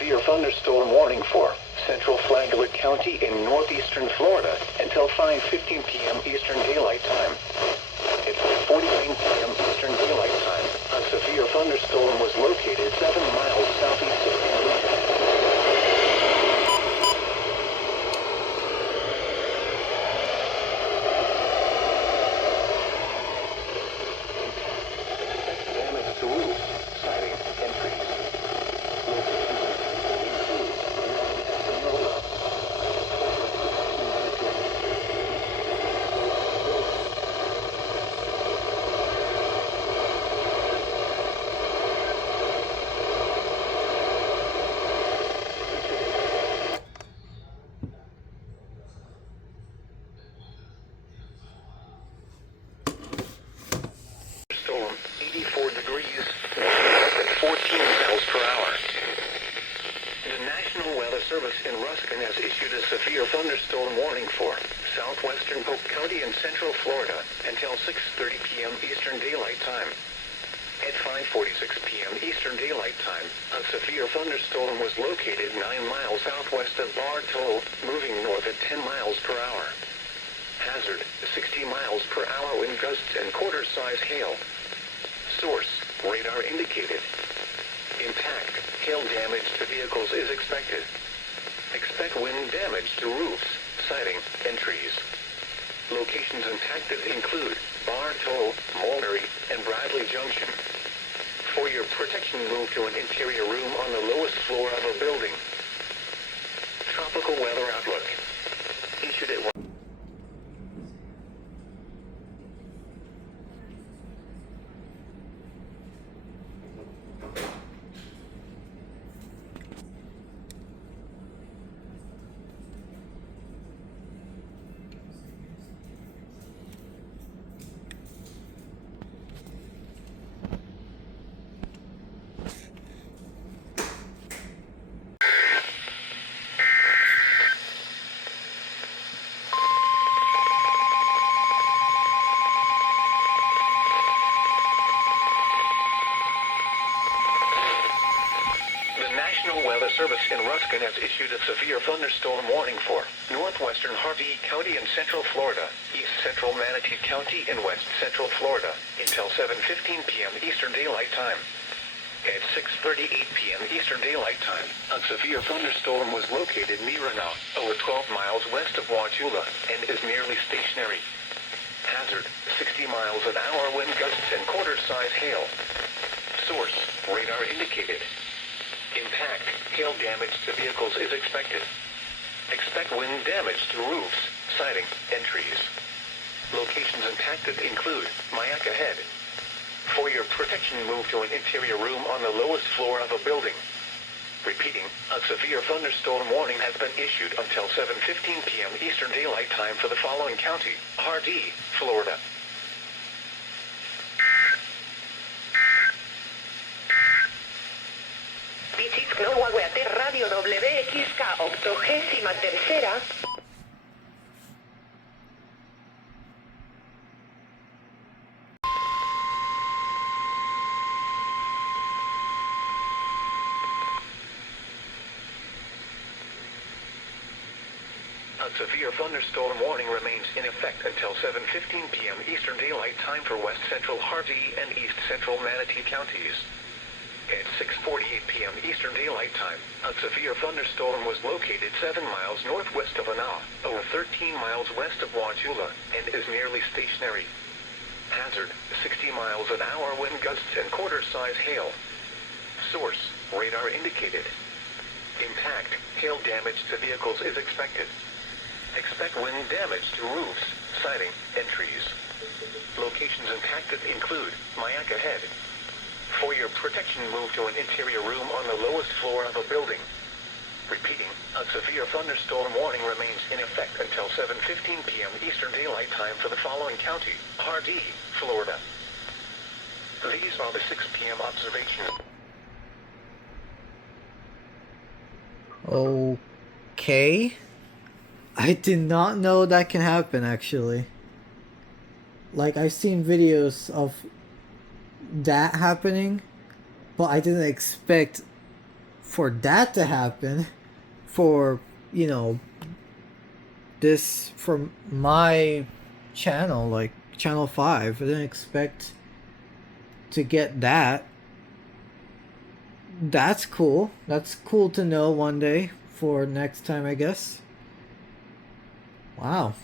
severe thunderstorm warning for Central Flagler County in northeastern Florida until 5:15 p.m. Eastern Daylight Time. At 4:49 p.m. Eastern Daylight Time, a severe thunderstorm was located 7 miles southeast of St. Lucia. Damage to roofs, siding, and trees. Storm, 84 degrees, at 14 miles per hour. The National Weather Service in Ruskin has issued a severe thunderstorm warning for southwestern Polk County and central Florida until 6:30 p.m. Eastern Daylight Time. At 5:46 p.m. Eastern Daylight Time, a severe thunderstorm was located 9 miles southwest of Bartow, moving north at 10 miles per hour. Hazard, 60 miles per hour wind gusts and quarter-size hail. Source, radar indicated. Impact, hail damage to vehicles is expected. Expect wind damage to roofs, siding, and trees. Locations impacted include Bartow, Mulberry, and Bradley Junction. For your protection, move to an interior room on the lowest floor of a building. Tropical weather outlook. Issued at National Weather Service in Ruskin has issued a severe thunderstorm warning for northwestern Harvey County in central Florida, east central Manatee County in west central Florida until 7:15 p.m. Eastern Daylight Time. At 6:38 p.m. Eastern Daylight Time, a severe thunderstorm was located near Reno, over 12 miles west of Wauchula, and is nearly stationary. Hazard, 60 miles an hour wind gusts and quarter-size hail. Source, radar indicated. Impact, hail damage to vehicles is expected. Expect wind damage to roofs, siding, and trees. Locations impacted include Mayaca Head. For your protection, move to an interior room on the lowest floor of a building. Repeating, a severe thunderstorm warning has been issued until 7:15 p.m. Eastern Daylight Time for the following county: Hardee, Florida. Radio WXK 83rd. A severe thunderstorm warning remains in effect until 7:15 p.m. Eastern Daylight Time for west central Harvey and east central Manatee counties. At 6:48 p.m. Eastern Daylight Time, a severe thunderstorm was located 7 miles northwest of Anna, over 13 miles west of Wauchula, and is nearly stationary. Hazard, 60 miles an hour wind gusts and quarter-size hail. Source, radar indicated. Impact, hail damage to vehicles is expected. Expect wind damage to roofs, siding, and trees. Locations impacted include Mayaca Head. For your protection, move to an interior room on the lowest floor of a building. Repeating, a severe thunderstorm warning remains in effect until 7:15 p.m. Eastern Daylight Time for the following county: Hardee, Florida. These are the 6 p.m. observations. Okay. I did not know that can happen, actually. Like, I've seen videos of that happening, but I didn't expect for that to happen, for, you know, this from my channel, like channel 5, I didn't expect to get that. That's cool. That's cool to know one day for next time, I guess. Wow.